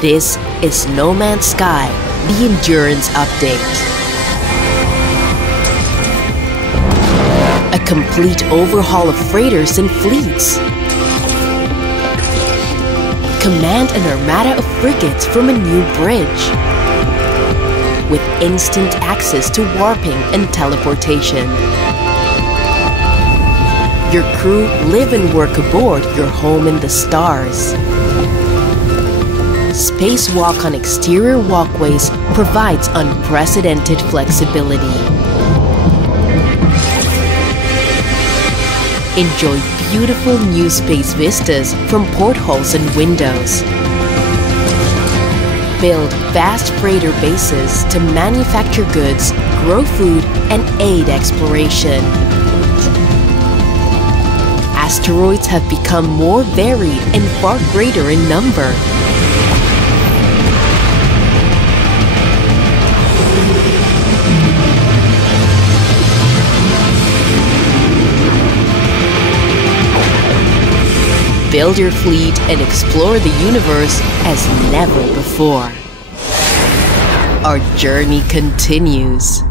This is No Man's Sky, the Endurance Update. A complete overhaul of freighters and fleets. Command an armada of frigates from a new bridge. With instant access to warping and teleportation. Your crew live and work aboard your home in the stars. Spacewalk on exterior walkways provides unprecedented flexibility. Enjoy beautiful new space vistas from portholes and windows. Build vast freighter bases to manufacture goods, grow food, and aid exploration. Asteroids have become more varied and far greater in number. Build your fleet and explore the universe as never before. Our journey continues.